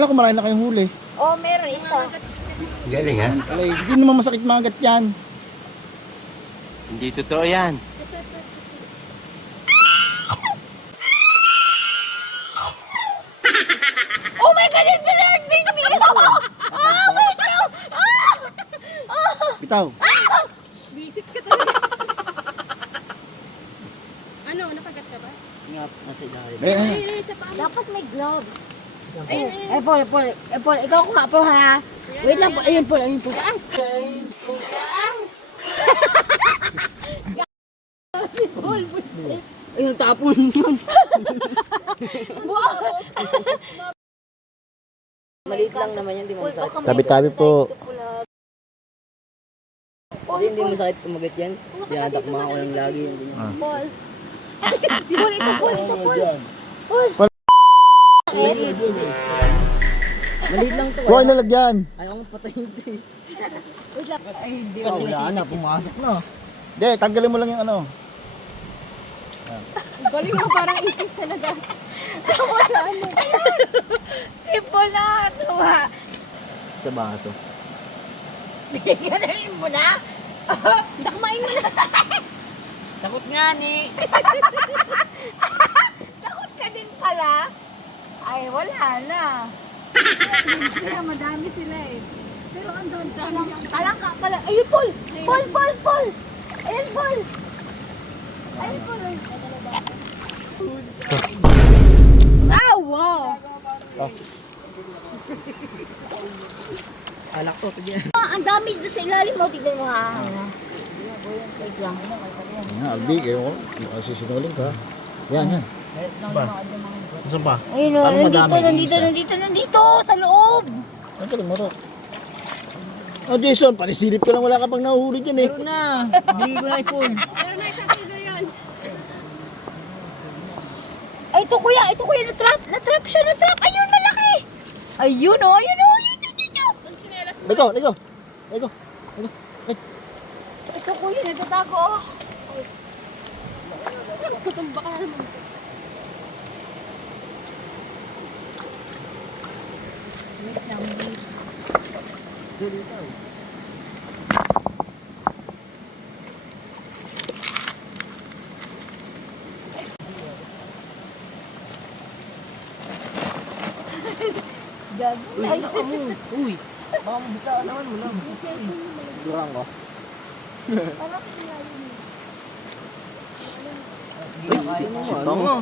Alam ko marami na kayong huli. Oh, meron isa. Galing ha? Alay, hindi naman masakit magat yan. Hindi totoo yan. Oh my God, it's learning me! Oh, wait, no! Bitaw. Visit ka talaga. Ano, nakagat ka ba? Eh, Dapat may gloves. Ayun, ayun. Eh, Paul, ikaw kuha po ha. Wait lang po, ayun Paul. Ayun, tapon yun. Maliit lang naman yan, di mo masakit. tabi-tabi po. Hindi mo sakit sumagat yan. Dinatakma ko lang lagi yung ganyan. Paul. Paul, ito Paul. Maliit lang to. Kuha yung lalagyan. Ayaw kong patayin ito eh. Wait lang. Ay, hindi. Kasi wala na, pumasok na. Hindi, tanggalin mo lang yung ano. Galing mo, parang ipis talaga. Wala na. Simple na. Tuwa. Sa baso. Ganun mo na. Dakmain mo na. Takot nga ni. Takot ka din pala. Ay, wala na. Kaya madami sila eh. Pero andun, talangka pala. Ayun, Paul! Paul! Ayun, Paul! Ayun, Paul. Ah, wow! Alak to, pwede yan. Ah, ang dami doon sa ilalim mo. Tignan mo ha. Wait lang. Yan, Albi, kayo ko. Sisinulin ka. Yan. Saan pa? Ayun o, Parang madami, nandito, sa loob. Ang galing mo ro. Oh, Jason, panisilip ka lang, wala ka pang nahuhuli dyan eh. Meron na. Bili ko na iPhone. Ay, ito kuya, na-trap siya. Ayun, malaki. Ayun o. Lego. Ito kuya, nagtatago. Kutumba ka naman. Ay, Uy, baka mabisa ka naman mo lang. Durang ko. Uy, ano mo?